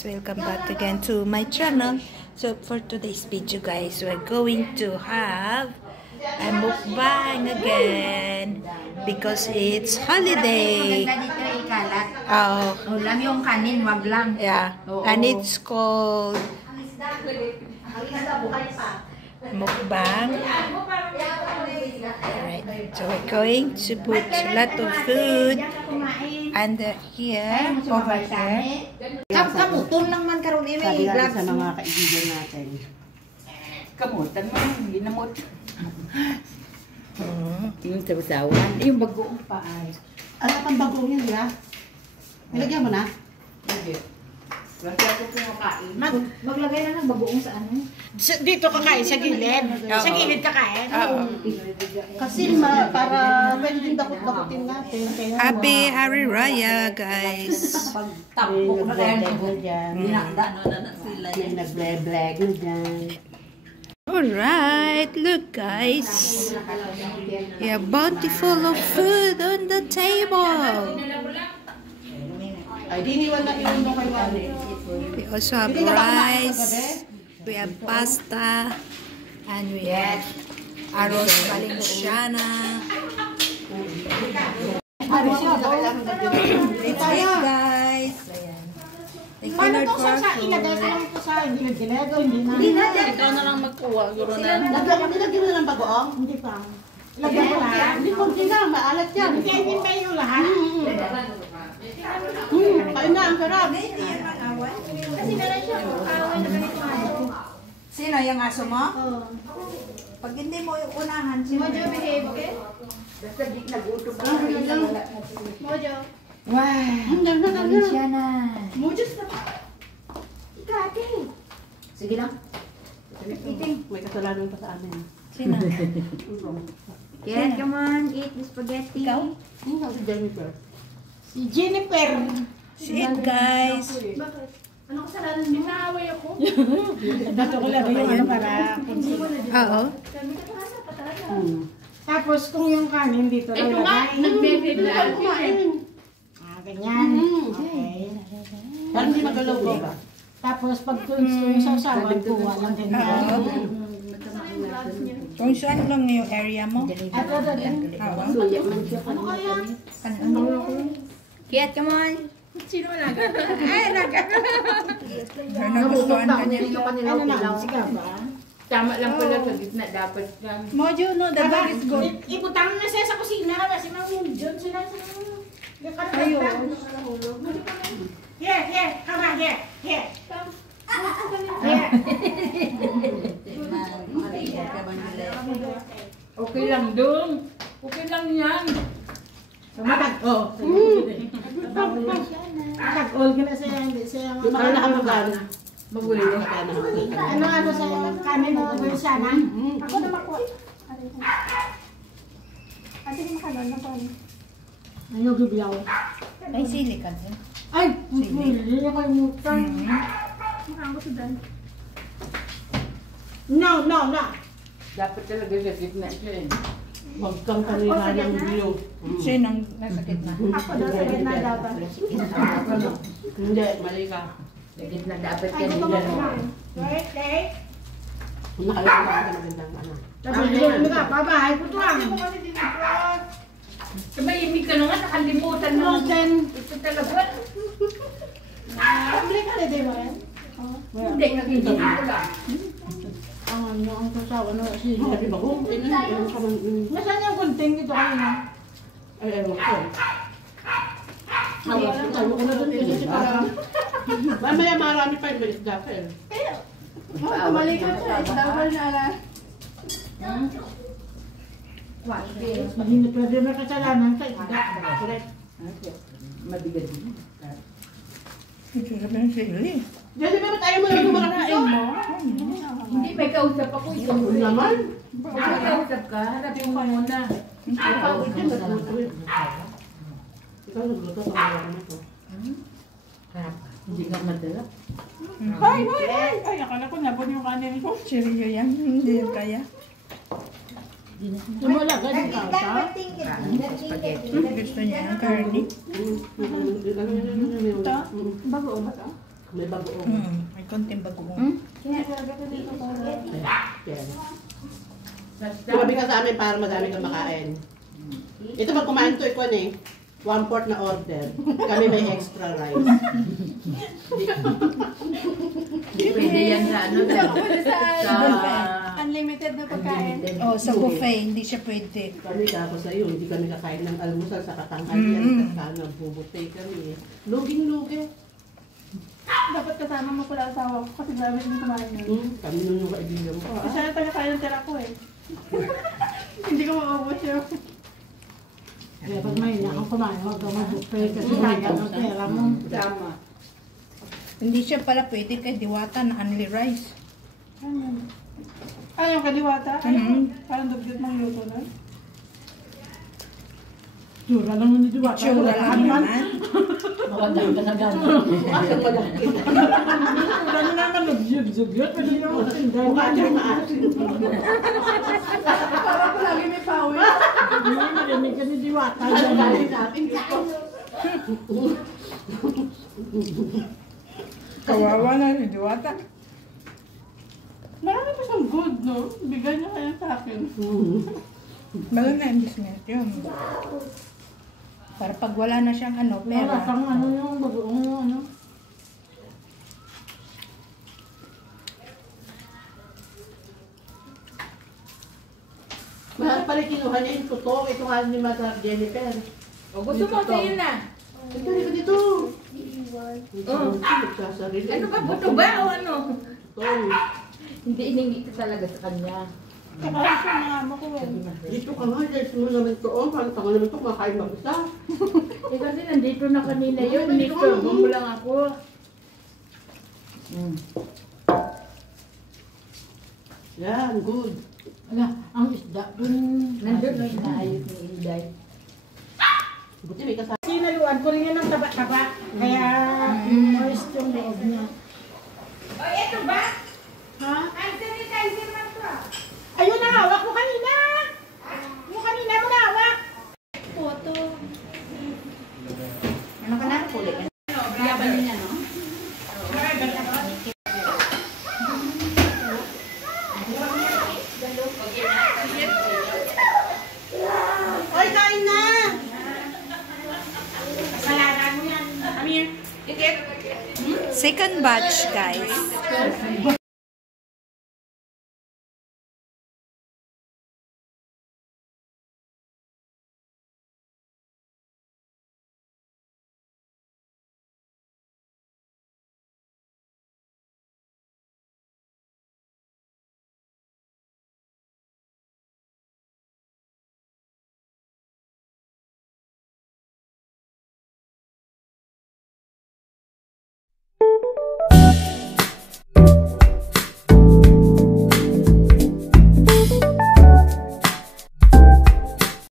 guys, welcome back again to my channel. So for today's video guys, we're going to have a mukbang again because it's holiday. Oh, lang yung kanin, wag lang. yeah. And it's called mukbang. Alright, so we're going to put a lot of food and here, over here. Kamuton lang man karon ini. Sabi natin sa mga kaibigan natin. Kamutan mo, hindi namot. Yung sabasawan, yung bagoong pa ay. Ano pang bagong yun, ya? Nilagyan mo na? Hindi. Lagi ako kumakain. Maglagay na ng bagoong sa ano? Dito kakain, sa gilid. Sa gilid kakain. Kasi para pwede din dakot-dakotin natin. Happy Hari Raya, guys. Tapok na kayo. May nag-blag na dyan. Alright, look guys. We are bountiful of food on the table. Ay, diniwan na iwan mo kayo ano. We also have rice, we have pasta, and we have arroz valenciana. It's it guys. Thank you Lord for food. Ikaw na lang magkuha. Guro na. Nilagyan mo na ng bagoong? Hindi pa. Lagyan mo lahat? Hindi po sila, maalat yan. Hindi ba yung lahat? Kain na, ang sarap. Kasi nalang siya away na ganito aso. Sino yung aso mo? Pag hindi mo unahan, si Mojo, behave, okay? Basta di nagutom na. Mojo. Wow! Valenciana. Mojo, stop. Ikati. Sige lang. May kasalanan pa sa amin. Sino? Get, come on, eat the spaghetti. Ikaw? Hindi si Jennifer. Si Jennifer. Si it guys. Bakit? Ano kasalanan mo? Naaway ako. Dato ko lang yung ano para. Oo. Kami ka pa sa patalaga. Tapos kung yung kanin dito lang lagay. Nag-baby vlog. Ganyan. Okay. Parang hindi magalaw ba? Tapos pag yung sausawan, kuha lang din. Kung saan lang yung area mo? Ato. Oo. Ano kaya? Get, come on. Sino alaga? Pero nagustuhan ka niya. Ano na? Sige ba? Tama lang pala sa gitna. Dapat lang. Mojo, no? The dog is good. Ibutang na siya sa kusina kasi mang-John sila sa... Ayun. Here, come on, here. Okay lang dong. Okay lang yan. Matag-all. Matag-all ka na siya, hindi siya. Parang nakamagana. Mabuhay mo. Ano sa kanin mo, sana? Ako na makuha. Ate na makanon na pa. Ano gibiyaw? Ay, sili ka din. Ay, hindi na kayo mutang. Mukhang gusto dan. No. Dapat talaga sa gitna siya eh. Huwag kang kanina ng view. Sinong nasa gitna? Ako daw sa gitna dapat. Hindi, mali ka. Sa gitna dapat Ay, gusto mo kanina. kumain. Kung nakalala ka na magandang ano. Ano ka? Babahay ko lang. Tumahimik ka na nga, nakalimutan mo. Ito talaga. Pabili ka na din mo yan? Hindi, nakikita ko lang. Ang sasawa na si Happy Bagong. Nasaan yung gunting dito kanina? Ay, ewan ko. Tayo ko na doon kasi para... Mamaya marami pa yung isda ka eh. Kumali ka siya. Double na ala. Hindi pwede na kasalanan sa isda. Mabigat din. Ito sabi ng sili. Kasi ba't ayaw mo lang kumakain mo? Hindi, may kausap ako. Ikaw Ano naman? may kausap ka, harapin mo muna. Ikaw nagluto sa mga ano to. Harap ka. Hindi ka madala. Ay, akala ko nabon yung kanin ko. Seryo yan, hindi yan kaya. Lumalaga din ka, ha? Gusto niya ng garlic. Ito? Bago ba ito? May bagoong. May konting bagoong. Kaya. Tumabi ka sa amin para madami kang makain. Ito pag kumain to, ikon eh. 1/4 na order. Kami may extra rice. Hindi pwede yan sa ano. Unlimited na pagkain. Oh, sa buffet, hindi siya pwede. Kami ako sa iyo, hindi kami kakain ng almusal sa katanghalian. Sana bubutay kami eh. Luging-lugi. Dapat kasama mo pala asawa ko kasi grabe din kumain yun. Kami nun yung kaibigan ko. Kasi na taga-kain ng tira ko eh. Hindi ko makaubos yun. Kaya pag may kang kumain, huwag kang mag-buffet kasi sayang ang pera mo. Tama. Hindi siya pala pwede kay Diwata na only rice. Ano yung kadiwata? Parang dugyot ng luto na. Tsura lang ni Diwata. Tsura lang naman. Mawadang ka na gano'n. Tsura na naman nag-zug-zugyot. Pwede nyo ako tindahan. Mukha niya maasin. Parang palagi may pawis. Hindi marinig ka ni Diwata. Ano dahil natin? Kawawa na ni Diwata. Marami pa siyang good, no? Bigay niya kaya sa akin. Bago na investment yun. Para pag wala na siyang ano, Wala pera. kang ano yung bagoong ano. Mahal pala kinuha niya yung tuto. Ito nga ni Mata Jennifer. O gusto mo sa'yo na. Ito, halika dito. Oh. Nagsasarili. Ano ba? Buto ba o ano? Ito. Hindi iningi ka talaga sa kanya. Kakain siya ng amo ko eh. Dito ka nga, dahil mo naman ito. Parang tanga naman ito, makain mag-isa. Eh kasi nandito na kanina yun. Nito, mo lang ako. Yan, good. Ala, ang isda dun. Nandun na inaayos ni Inday. Buti may kasama. Sinaluan ko rin yan ng taba-taba. Kaya moist yung loob niya. O, eto ba? Ha? Ang sanitizer na to. Ayun na, hawak mo kanina! Yung kanina mo na hawak! Photo. Ano ka na? Kulit ka. Laban niya, no? Oy, kain na! Second batch, guys.